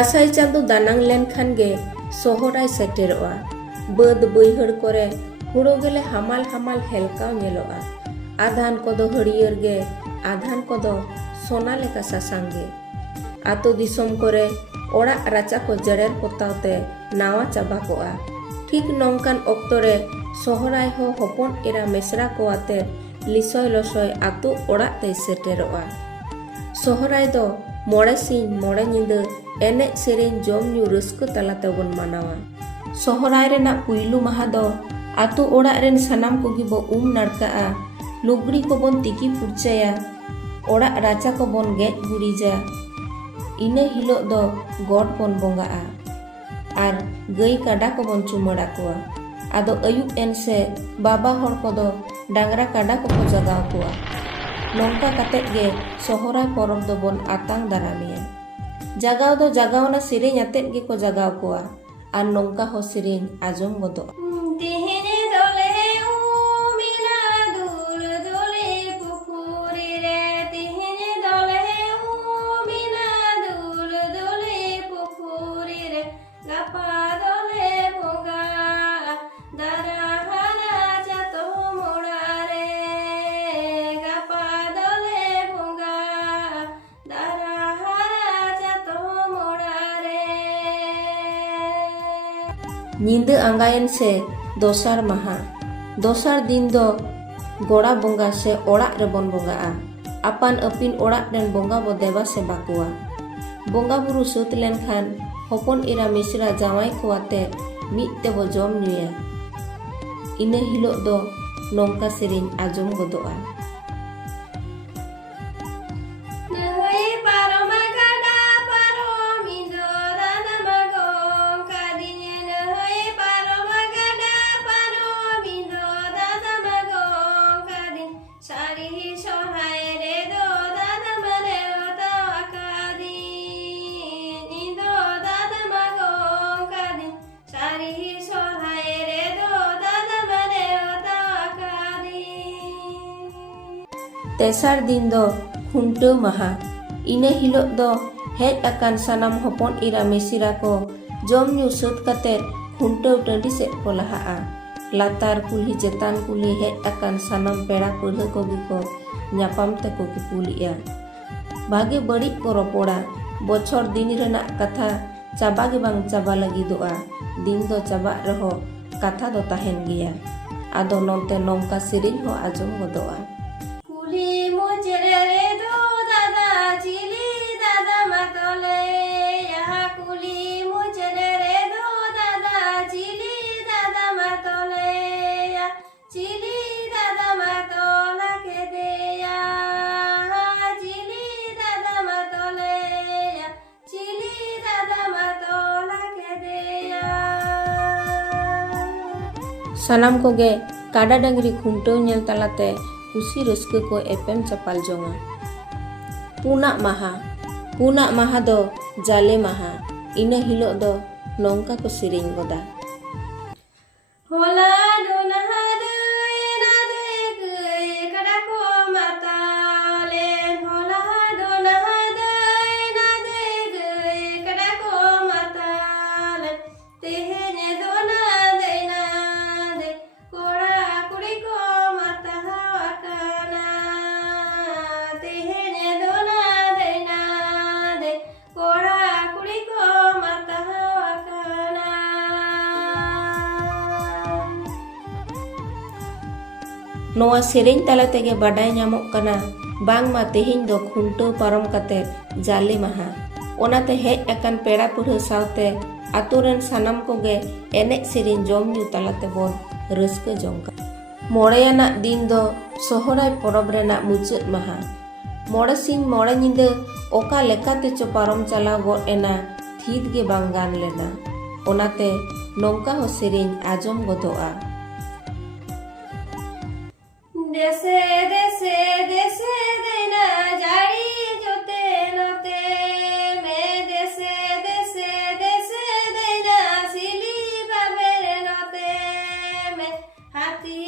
दासाई चांदो दानांग लेन खान गे सोहराय सेटेरोआ। बद बैहड़ करे हुड़ो गेले हामाल हामाल हेलकाव नेलोआ। आधान कोदो हरियर गे आधान कोदो सोना लेका सासांगे। आतो दिसोम करे ओड़ा राचा को जड़ेर पोतावते नावा चाबा कोआ। ठीक नौकान ऑक्टोरे सोहराय हो हपन एरा मेसरा को आते लिसोय लसोय आतो ओड़ा ते सेटेरोआ। सोहराय दो मोड़े सिंह मोड़े निंद एने सेरेन जोम न्यू रस्क तलाते बन मानावा। सोहराय रेना पुइलु माहा दो आतो ओड़ा रेन सनाम कोगी बो नाड़काआ। लुगड़ी को बन तिकी फुरचाया। ओड़ा राचा को बन गेज गुरिजा। इना हिलो दो गॉड बन बोंगाआ आर गई काडा को बन चुमड़ा कोआ। आदो अयुब एन से बाबा हर को दो डांगरा काडा को जगाव कोआ। नौका कातेत गे सोहराय परब दो बन आतांग दारामिया। जगाव दो जगावना सेरेñ आतेत गे को जगाव कोआ आर नौका हो सेरेñ आजम गदो। नींद आंगायन से दोसार महा। दोसार दिन दो गोड़ा बोंगा से ओड़ा रे बन बोंगाआ। आपान अपिन ओड़ा रेन बोंगा बो देवा से बाकुआ। बोंगा बुरु सुत लेन खान हपन एरा मिश्रा जावाई को आते मीत ते बो जम न्यूया। इना हिलो दो नौका सेरेñ आजम गदोआ। तेसार दिन दो खुंटो महा। इना हिलो दो हेज अकान सनाम हपन इरा मिसिरा को जम न्यू सत कते खुंटो टंडी से को लहाआ। लातार कुल्ही चेतान कुल्ही हेज अकान सनाम पेड़ा पुरह को ᱧᱟᱯᱟᱢ ᱛᱮᱠᱚ ᱠᱩᱯᱩᱞᱤᱜᱼᱟ। ᱵᱷᱟᱜᱮ ᱵᱟᱹᱲᱤᱡ ᱠᱚ ᱨᱚᱯᱚᱲᱟ। ᱵᱚᱪᱷᱚᱨ ᱫᱤᱱ ᱨᱮᱱᱟᱜ ᱠᱟᱛᱷᱟ ᱪᱟᱵᱟ ᱜᱮ ᱵᱟᱝ ᱪᱟᱵᱟ ᱞᱟᱹᱜᱤᱫᱚᱜᱼᱟ। ᱫᱤᱱ ᱫᱚ ᱪᱟᱵᱟᱜ ᱨᱮᱦᱚᱸ ᱠᱟᱛᱷᱟ ᱫᱚ ᱛᱟᱦᱮᱱ ᱜᱮᱭᱟ। ᱟᱫᱚ ᱱᱚᱱᱛᱮ ᱱᱚᱝᱠᱟ ᱥᱮᱨᱮᱧ ᱦᱚᱸ ᱟᱸᱡᱚᱢ ᱜᱚᱫᱚᱜᱼᱟ। कुली मुचरे रे दो दादा चिली दादा मतले यहाँ कुली मुचरे रे दो दादा चिली दादा मतले या चिली दादा मतला के दे या चिली दादा मतले या चिली दादा मतला के दे या। सनाम कोगे काडा डांगरी खुंटो नेल तलाते खुशी रस्क को एपेम चपाल जोंगा। पुना माहा दो जाले माहा। इना हिलो दो नौका को सेरेñ गोदा। होला डोना दे ना दे गए कड़ा को माताले होला डोना दे ना दे गए कड़ा को माताले तेहने दोना दे ना दे कोड़ा कुड़ी को माता हवाकाना तेहने दोना दे ना दे कोड़ा कुड़ी को माता हवाकाना। नोआ सेरेñ तला तेगे बाडाय ᱧᱟᱢᱚᱜ ᱠᱟᱱᱟ ᱵᱟᱝᱢᱟ ᱛᱮᱦᱮᱧ ᱫᱚ ᱠᱷᱩᱱᱴᱟᱹᱣ ᱯᱟᱨᱚᱢ ᱠᱟᱛᱮ ᱡᱟᱞᱮ ᱢᱟᱦᱟ। ᱚᱱᱟᱛᱮ ᱦᱮᱡ ᱟᱠᱟᱱ ᱯᱮᱲᱟ ᱯᱩᱨᱦᱟᱹ ᱥᱟᱶᱛᱮ ᱟᱛᱳ ᱨᱮᱱ ᱥᱟᱱᱟᱢ ᱠᱚᱜᱮ ᱮᱱᱮᱡ ᱥᱮᱨᱮᱧ ᱡᱚᱢ ᱧᱩ ᱛᱟᱞᱟ ᱛᱮᱵᱚᱱ ᱨᱟᱹᱥᱠᱟᱹ ᱡᱚᱝ ᱠᱟᱱᱟ। ᱢᱚᱬᱮᱭᱟᱱᱟᱜ ᱫᱤᱱ ᱫᱚ ᱥᱚᱦᱚᱨᱟᱭ ᱯᱚᱨᱚᱵᱽ ᱨᱮᱱᱟᱜ ᱢᱩᱪᱟᱹᱫ ᱢᱟᱦᱟ। ᱢᱚᱬᱮ ᱥᱤᱧ ᱢᱚᱬᱮ ᱧᱤᱫᱟᱹ ᱚᱠᱟ ᱞᱮᱠᱟᱛᱮᱪᱚ ᱯᱟᱨᱚᱢ ᱪᱟᱞᱟᱣ ᱜᱚᱫ ᱮᱱᱟ ᱛᱷᱤᱛ ᱜᱮ ᱵᱟᱝ ᱜᱟᱱ ᱞᱮᱱᱟ। ᱚᱱᱟᱛᱮ ᱱᱚᱝᱠᱟ ᱦᱚᱸ ᱥᱮᱨᱮᱧ ᱟᱸᱡᱚᱢ ᱜᱚᱫᱚᱜᱼᱟ। देसे देसे देसे देना जाड़ी जोते नोते में देसे देसे देसे देना सिली बाबेर नोते में हाथी